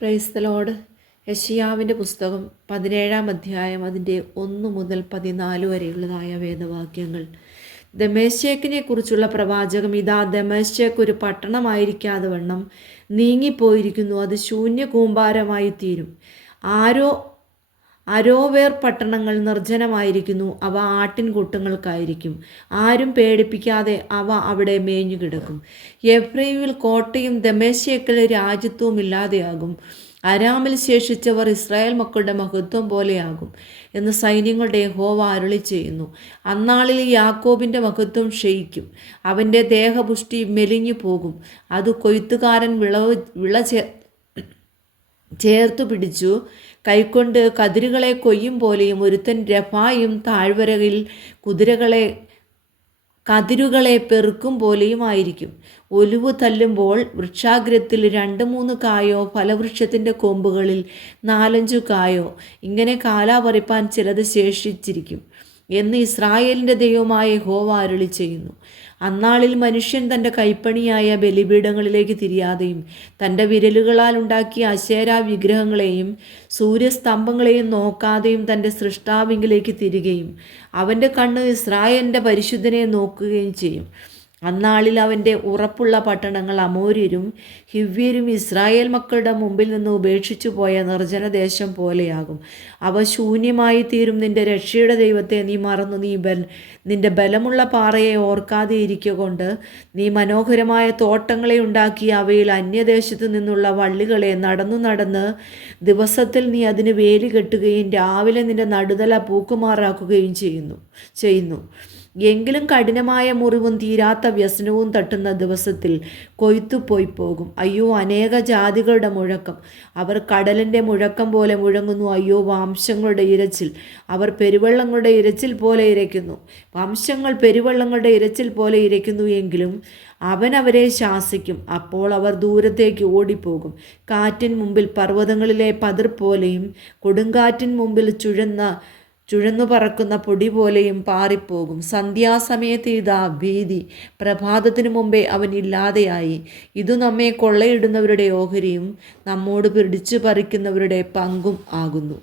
Praise the Lord. യെശയ്യാവിൻ്റെ പുസ്തകം 17-ാം അധ്യായം അതിൻ്റെ 1 മുതൽ 14 വരെയുള്ളതായ വേദവാക്യങ്ങൾ. ദമേശേക്കിനെ കുറിച്ചുള്ള പ്രവാചകം, ഇതാ ദമേശേക്ക് ഒരു പട്ടണമായിരിക്കാതെ വണ്ണം നീങ്ങിപ്പോയിരിക്കുന്നു, അത് ശൂന്യ കൂമ്പാരമായി തീരും. അരോവേർ പട്ടണങ്ങൾ നിർജ്ജനമായിരിക്കുന്നു, അവ ആട്ടിൻകൂട്ടങ്ങൾക്കായിരിക്കും. ആരും പേടിപ്പിക്കാതെ അവ അവിടെ മേഞ്ഞു കിടക്കും. എഫ്രൈമിൽ കോട്ടയും ദമേശേക്കിൽ രാജ്യത്വവും ഇല്ലാതെയാകും. അരാമിൽ ശേഷിച്ചവർ ഇസ്രായേൽ മക്കളുടെ മഹത്വം പോലെയാകും എന്ന് സൈന്യങ്ങളുടെ യഹോവ അരുളി ചെയ്യുന്നു. അന്നാളിൽ യാക്കോബിൻ്റെ മഹത്വം ക്ഷയിക്കും, അവൻ്റെ ദേഹപുഷ്ടി മെലിഞ്ഞു പോകും. അത് കൊയ്ത്തുകാരൻ വിള ചേർത്തു പിടിച്ചു കൈക്കൊണ്ട് കതിരുകളെ കൊയ്യും പോലെയും, ഒരുത്തൻ രഫായും താഴ്വരയിൽ കതിരുകളെ പെറുക്കും പോലെയുമായിരിക്കും. ഒലിവ് തല്ലുമ്പോൾ വൃക്ഷാഗ്രത്തിൽ 2-3 കായോ, ഫലവൃക്ഷത്തിൻ്റെ കൊമ്പുകളിൽ 4-5 കായോ, ഇങ്ങനെ കാലാ പറിപ്പാൻ ചിലത് ശേഷിച്ചിരിക്കും എന്ന് ഇസ്രായേലിൻ്റെ ദൈവമായ യഹോവ അരുളി ചെയ്യുന്നു. അന്നാളിൽ മനുഷ്യൻ തൻ്റെ കൈപ്പണിയായ ബലിപീഠങ്ങളിലേക്ക് തിരിയാതെയും തൻ്റെ വിരലുകളാൽ ഉണ്ടാക്കിയ അശേരാ വിഗ്രഹങ്ങളെയും സൂര്യസ്തംഭങ്ങളെയും നോക്കാതെയും തൻ്റെ സൃഷ്ടാവിങ്കിലേക്ക് തിരികെയും അവൻ്റെ കണ്ണ് ഇസ്രായേലിൻ്റെ പരിശുദ്ധനെ നോക്കുകയും ചെയ്യും. അന്നാളിൽ അവൻ്റെ ഉറപ്പുള്ള പട്ടണങ്ങൾ അമോര്യരും ഹിവ്യരും ഇസ്രായേൽ മക്കളുടെ മുമ്പിൽ നിന്ന് ഉപേക്ഷിച്ചു പോയ നിർജ്ജനദേശം പോലെയാകും. അവ ശൂന്യമായി തീരും. നിന്റെ രക്ഷയുടെ ദൈവത്തെ നീ മറന്നു നിന്റെ ബലമുള്ള പാറയെ ഓർക്കാതെ ഇരിക്കൊണ്ട് നീ മനോഹരമായ തോട്ടങ്ങളെ ഉണ്ടാക്കി അവയിൽ അന്യദേശത്തു നിന്നുള്ള വള്ളികളെ നടന്ന് ദിവസത്തിൽ നീ അതിന് വേലി കെട്ടുകയും രാവിലെ നിന്റെ നടുതല പൂക്കുമാറാക്കുകയും ചെയ്യുന്നു. എങ്കിലും കഠിനമായ മുറിവും തീരാത്ത വ്യസനവും തട്ടുന്ന ദിവസത്തിൽ കൊയ്ത്തു പോയി പോകും. അയ്യോ, അനേക ജാതികളുടെ മുഴക്കം, അവർ കടലിൻ്റെ മുഴക്കം പോലെ മുഴങ്ങുന്നു. അയ്യോ, വംശങ്ങളുടെ ഇരച്ചിൽ, അവർ പെരുവെള്ളങ്ങളുടെ ഇരച്ചിൽ പോലെ ഇരയ്ക്കുന്നു. വംശങ്ങൾ പെരുവെള്ളങ്ങളുടെ ഇരച്ചിൽ പോലെ ഇരയ്ക്കുന്നു എങ്കിലും അവൻ അവരെ ശാസിക്കും. അപ്പോൾ അവർ ദൂരത്തേക്ക് ഓടിപ്പോകും. കാറ്റിൻ മുമ്പിൽ പർവ്വതങ്ങളിലെ പതിർ പോലെയും കൊടുങ്കാറ്റിൻ മുമ്പിൽ ചുഴന്നു പറക്കുന്ന പൊടി പോലെയും പാറിപ്പോകും. സന്ധ്യാസമയത്ത് ഇതാ ഭീതി, പ്രഭാതത്തിനു മുമ്പേ അവൻ ഇല്ലാതെയായി. ഇതു നമ്മെ കൊള്ളയിടുന്നവരുടെ ഓഹരിയും നമ്മോട് പിടിച്ചു പറിക്കുന്നവരുടെ പങ്കും ആകുന്നു.